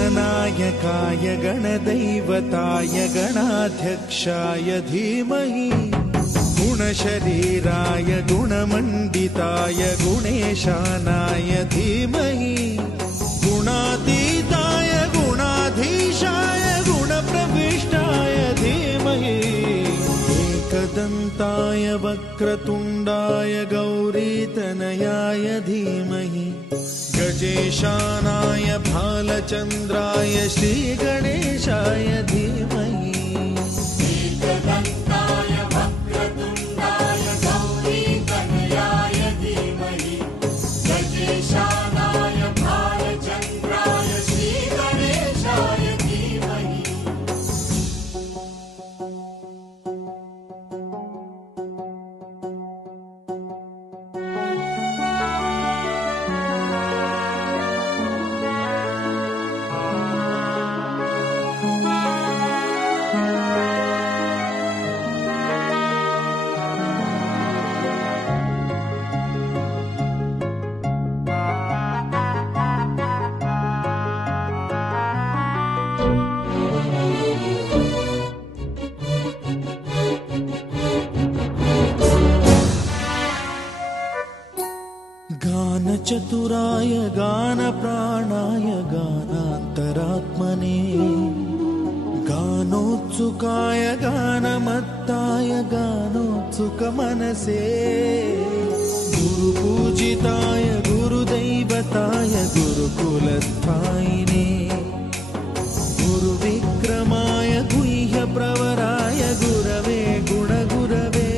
गणनायकाय गणदैवताय गणाध्यक्षाय धीमहि गुणशरीराय गुणमण्डिताय गुणेशानाय धीमहि गुणातीताय गुणाधीशाय गुणप्रविष्टाय धीमहि एकदन्ताय वक्रतुण्डाय गौरीतनयाय धीमहि गजेशानाय भालचन्द्राय श्रीगणेशाय धीमहि एकदन्ताय वक्रतुण्डाय गौरीतनयाय धीमहि गजेशानाय भालचन्द्राय श्रीगणेशाय धीमहि गानचतुराय गानप्राणाय गानान्तरात्मने गानोत्सुकाय गानमत्ताय गानोत्सुकमनसे गुरुपूजिताय गुरुदैवताय गुरुकुलस्थायिने गुरुविक्रमाय गुह्यप्रवराय गुरवे गुणगुरवे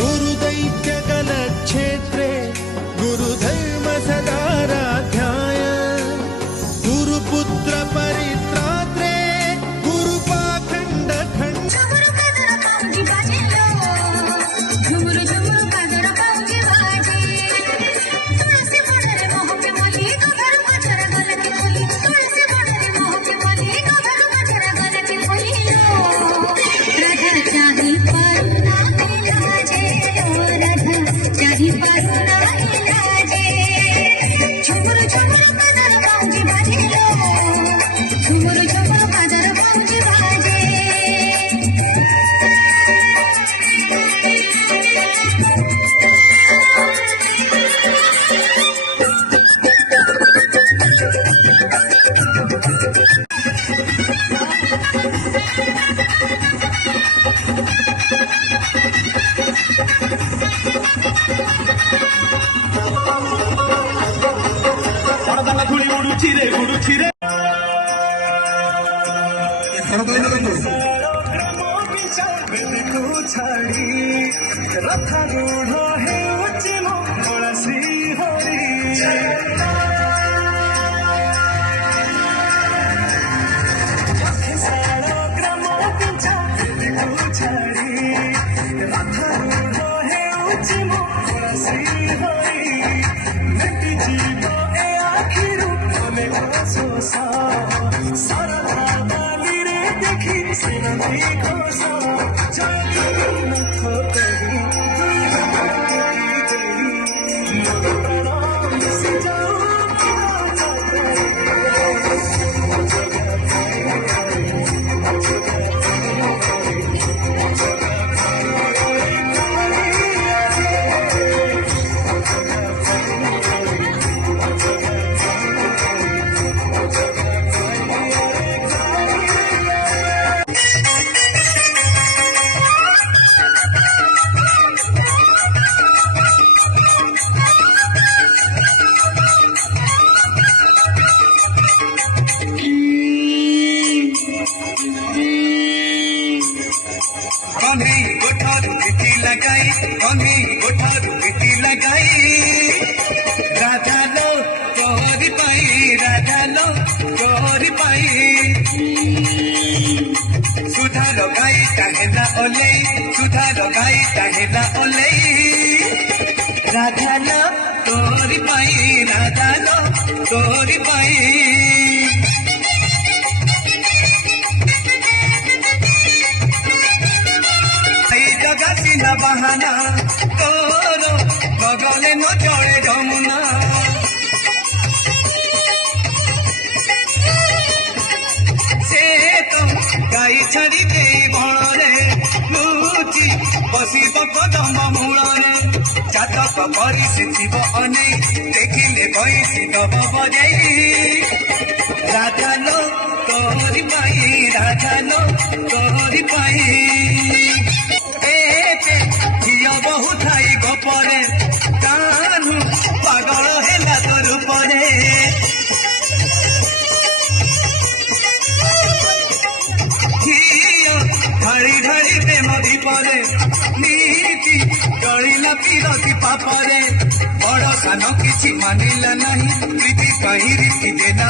गुरुदैत्यकलक्षेत्रे गुरुधर्म सदाराध्याय गुरुपुत्र परित्रात्रे गुरुपाखण्ड खण्ड तोरी पाई सुधा लगाई काहेला ओले सुधा लगाई काहेला ओले राधा लो तोरी पाई राधा लो तोरी पाई जगासी न बहाना तोरो बगले न चढ़े जमुना से तो गाई छाड़ी दे बणे लुचि बसिब कदम मूଳରେ चातक परिस्थिव अनै देखिले भैंसी दब बजाई राधा लो तोरी पाई राधा लो तोरी पाई झियो बहु थाई गपरे कान्हु पागल हेला तोर उपरे झियो ढाଳି ढाଳି प्रेम दीपरे नीति जଳିला पीरती पापरे बड़ सान किछि मानिला नाही प्रीति कहीं रीति देना